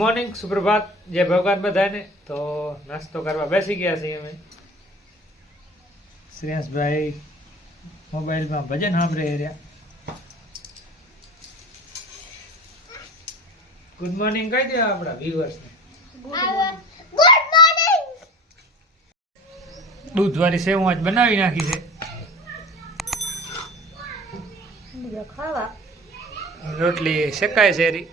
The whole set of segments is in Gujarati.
મોર્નિંગ, સુપ્રભાત, જય ભગવાન બધાને. તો નાસ્તો કરવા બેસી ગયા છીએ અમે. શ્રેયાસભાઈ મોબાઈલમાં ભજન સાંભળી રહ્યા. ગુડ મોર્નિંગ કહી દે આપણા વ્યુઅર્સને. Good morning. દૂધવાળી સેવ આજ બનાવી નાખી છે. ખાવા રોટલી શેકાય છે રી.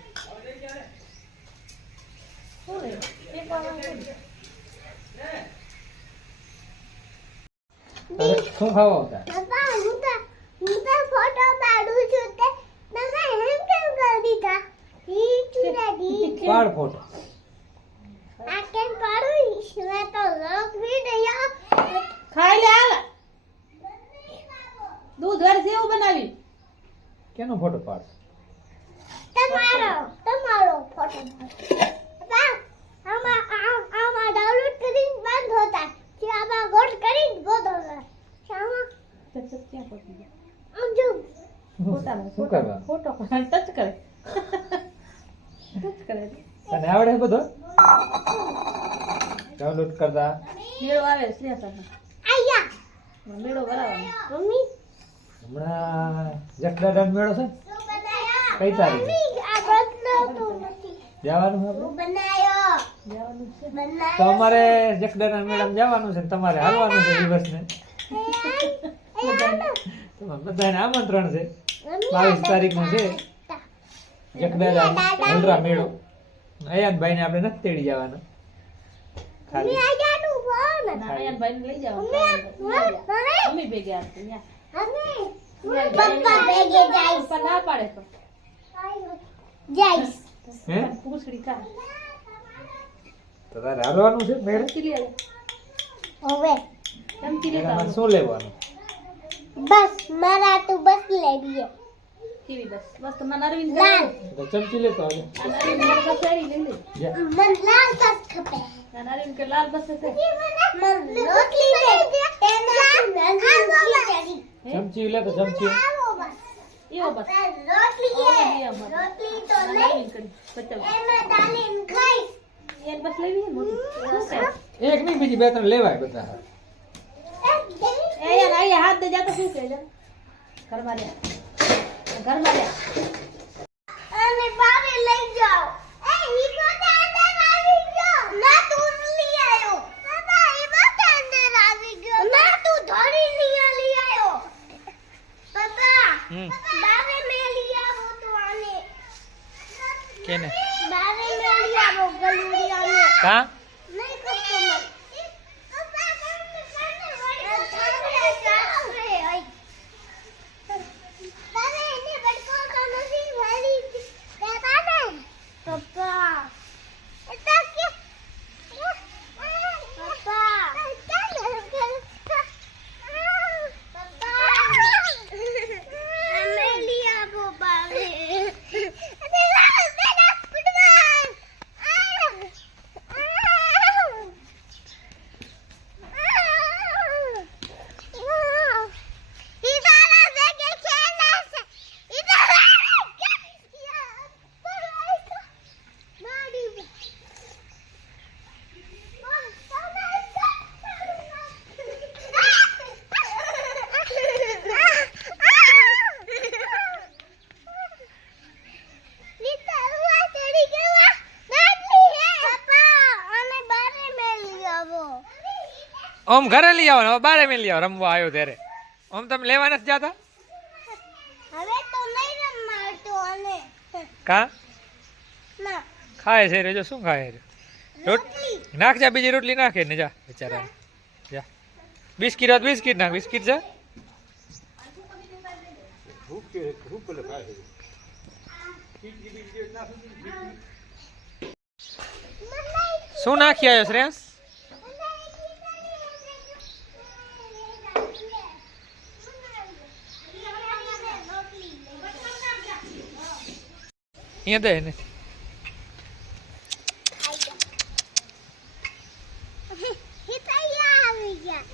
શું ખાવા હતા? પપ્પા હું તો ફોટો પાડું છું તે તમે એમ કેમ કરી દીધા? ઈ ચુડાડી પાડ ફોટો. આ કેમ પાડું? ઈશ્વર તો લોક વિડિયો ખાઈ લે હાલ દૂધ વાળી સેવ બનાવી કેનો ફોટો પાડ? તમારો ફોટો. પપ્પા આમાં ડાઉનલોડ કરીને બંધ હોતા છે. આમાં ગોળ કરીને ગોદો શામાં ક્યાં પહોંચી ગયા આમ જો શું કરવા? ફોટો ટચ કરે ટચ કરે તને આવડે બધો ડાઉનલોડ કરતા? મેળો આવે શ્રેયા આયા મેળો કરાવવાનો મમ્મી હમણાં જખદાદાનો મેળો છે ને? બનાયા કઈ તારીખે? મમ્મી આ બદલો તો નથી જવાનું છે આપણે? હું બનાયો જવાનું છે તો બનાયો અમારે જખદાદાના મેળામાં જવાનું છે ને તમારે હાલવાનું છે દિવસને. તમારે બધાને આમંત્રણ છે. 22 તારીખનો છે જખદાદા હલરા મેળો. અયાનભાઈ ને આપણે નથી તેડી જવાના. ખાલી આયાનું ફોન નારાયણ ભાઈ લઈ જાવ મમ્મી ભેગે આવશે પપ્પા ભેગે જાય પપ્પા ના પાડે તો જઈશ હે? પૂછડી કા તો તારે હાલવાનું છે મેળે? ચમચી લે હવે ચમચી લેતા એનામાં આવો. શું લેવાનું? બસ મારા તો બસ લેવી કેવી બસ બસ તમારે અરવિંદ લાલ તો ચમચી લેતો આવજો. અરવિંદ મારા બસ સારી લઈ લે જા. મન લાલ બસ ખપે અરવિંદ કે લાલ બસ છે મન રોટલી દે તેના ખીચડી ચમચી લે તો ચમચી. આવો બસ એવો બસ રોટલી ઓય, હે લે અમારે. રોટલી તો લઈ અરવિંદ કરી બચાવ એમાં ડાલીને ખાઈશ એક બસ લેવી છે મોટી શું થાય? એક નહીં બીજી બે ત્રણ લેવાય બધા. એ યાર આયા હાથ દે જાતો શું કહે છે ઘરમાં લે અને બારે લઈ જાઓ એ ઈ તો અંદર આવી ગયો ના તું લઈ આયો બાબા ઈ તો અંદર આવી ગયો ના તું ધોરી લઈ આયો બાબા બારે મે લઈ આવો તો આને કેને? બારે મે લઈ આવો ગલુડિયાને કા? નહીં કરતો મત બાબા તમને કાને વળી બાબા એને બડકો તો નથી વળી દેતા ને પપ્પા એતા કે પપ્પા અમેલિયા બોબાવે ઓમ ઘરે લઈ આવો ને હવે બારે મેં લઈ આવો રમવા આવ્યો ત્યારે. ઓમ તમે લેવા નથી જતા? હવે તો નહીં રમાડતો અને કા? ના ખાય છે રે, જો શું ખાય છે? રોટલી નાખ જા, બીજી રોટલી નાખે ને જા બિચારા જા. બિસ્કિટ હોત બિસ્કિટ નાખ, બિસ્કિટ જા. શું નાખી આવ્યો શ્રેયાસ? અહીંયા દે ને. હિતૈયા આવી ગયા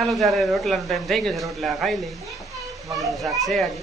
ચાલો ત્યારે રોટલાનો ટાઈમ થઈ ગયો છે, રોટલા ખાઈ લઈ. મગનું શાક છે આજે.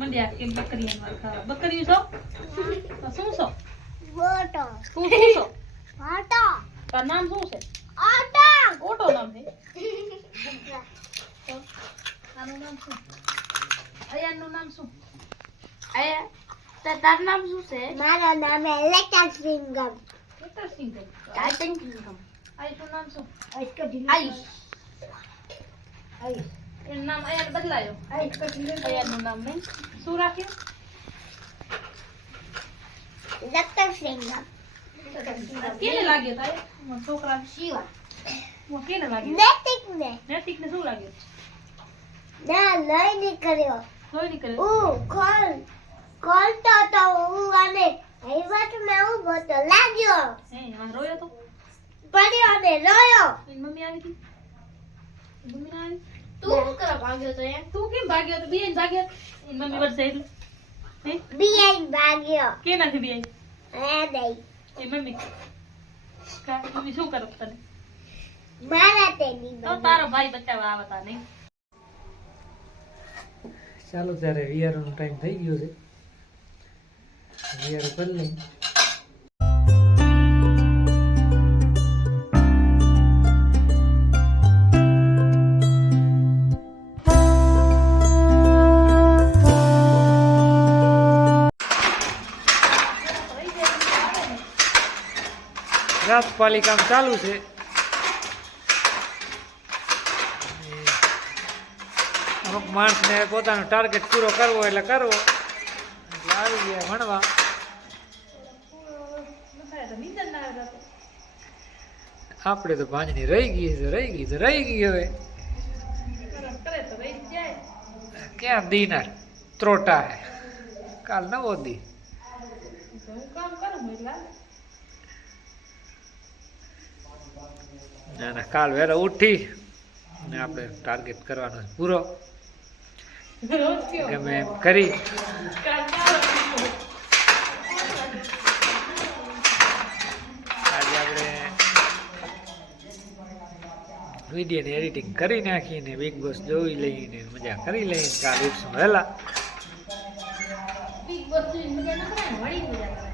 મંડ્યા કે બકરી અમાર ખાવા. બકરી છો? તો શું છો? ગોટો તું શું છો? આટો તારું નામ શું છે? આટા ઓટો નામ છે. આનું નામ શું? અયાનનું નામ શું? તારું નામ શું છે? મારું નામ લેટર સિંગમ. કેતર સિંહ છે. કાર્ટન સિંગમ. આયુષનું નામ શું? આયુષ. એનું નામ અયાન બદલાયો. અયાનનું નામ નહીં. શું રાખ્યું? લેટર સિંગમ. કેને લાગ્યો તારે? છોકરા શિવા. કેને લાગ્યો? નૈતિક ને નૈતિકને શું લાગ્યું? ના લઈ નીકળ્યો. લોહી નીકળ્યું. ખોલતો તો હું અને હિંમતમાં ઊભો તો લાગ્યો. હે એમાં રોયો તો? પડ્યો ને રોયો. એની મમ્મી આવી હતી? એની મમ્મી ના આવી? તું શું કરવા ભાગ્યો તો એમ? તું કેમ ભાગ્યો તો? બેન ભાગ્યો? એની મમ્મી વરસે એટલે હે બિયાઈ ભાગ્યો. કેનાથી બેન? હે નહીં એ મમ્મી કા મમ્મી શું કરો તને? મારા તેની તો તારો ભાઈ બચાવવા આવતા નહીં. ચાલો ત્યારે વિયારોનો ટાઈમ થઈ ગયો છે. વિયારો કરી લઈ. રાત પાલિકામ ચાલુ છે. અમુક માણસને પોતાનો ટાર્ગેટ પૂરો કરવો એટલે કરવો, એટલે આવી ગયા ભણવા. આપણે તો ભાંજની રહી ગઈ તો રહી ગઈ તો રહી ગઈ. હવે કરે તો રહી જાય. ક્યાં દીના ત્રોટા હે, કાલ નવો દી. હું કામ કરું એટલે ના ના, કાલ વહેલા ઉઠી ને આપણે ટાર્ગેટ કરવાનો છે પૂરો. રોજ કયો ગમે એમ કરી આજે આપણે વિડીયોની એડિટિંગ કરી નાખીને બિગ બોસ જોઈ લઈને મજા કરી લઈને કાલ ઉઠશું વહેલા. બિગ બોસ મજા ના કરે ને વળી મજા કરે.